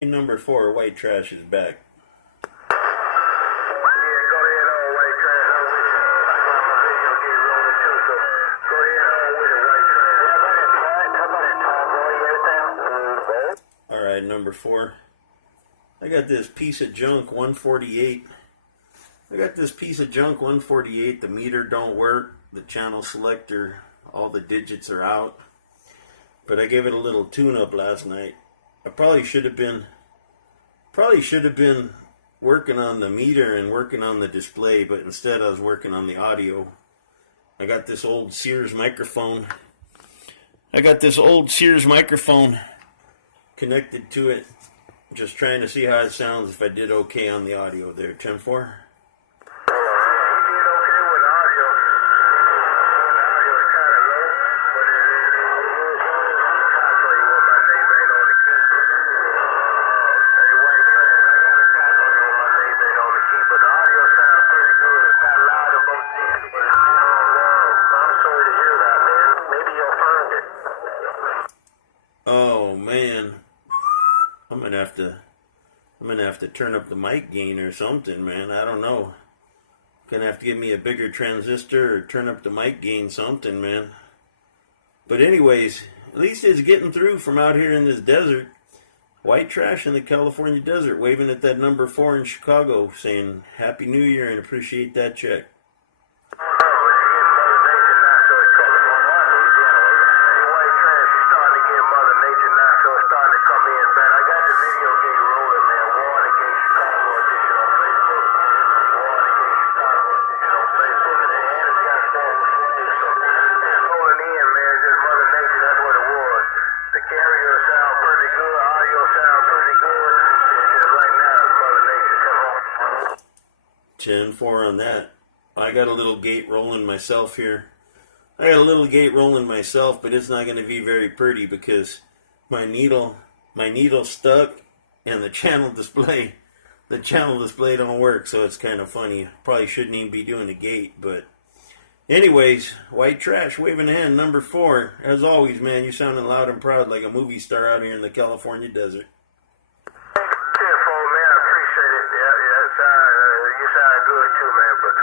Number 4, white trash is back. Alright, number 4. I got this piece of junk 148. The meter don't work. The channel selector, all the digits are out. But I gave it a little tune-up last night. I probably should have been working on the meter and working on the display, but instead I was working on the audio. I got this old Sears microphone. Connected to it. Just trying to see how it sounds, if I did okay on the audio there. 10-4. Oh man, I'm gonna have to turn up the mic gain or something, man. I don't know. Gonna have to give me a bigger transistor or turn up the mic gain, something, man. But anyways, at least it's getting through from out here in this desert. White trash in the California desert, waving at that number 4 in Chicago, saying Happy New Year and appreciate that check. Right now, 10-4 on that. I got a little gate rolling myself here. But it's not going to be very pretty because my needle stuck and the channel display don't work, so it's kind of funny. Probably shouldn't even be doing the gate, but anyways, white trash waving a hand, number 4. As always, man, you sounding loud and proud like a movie star out here in the California desert. You sound good too, man, but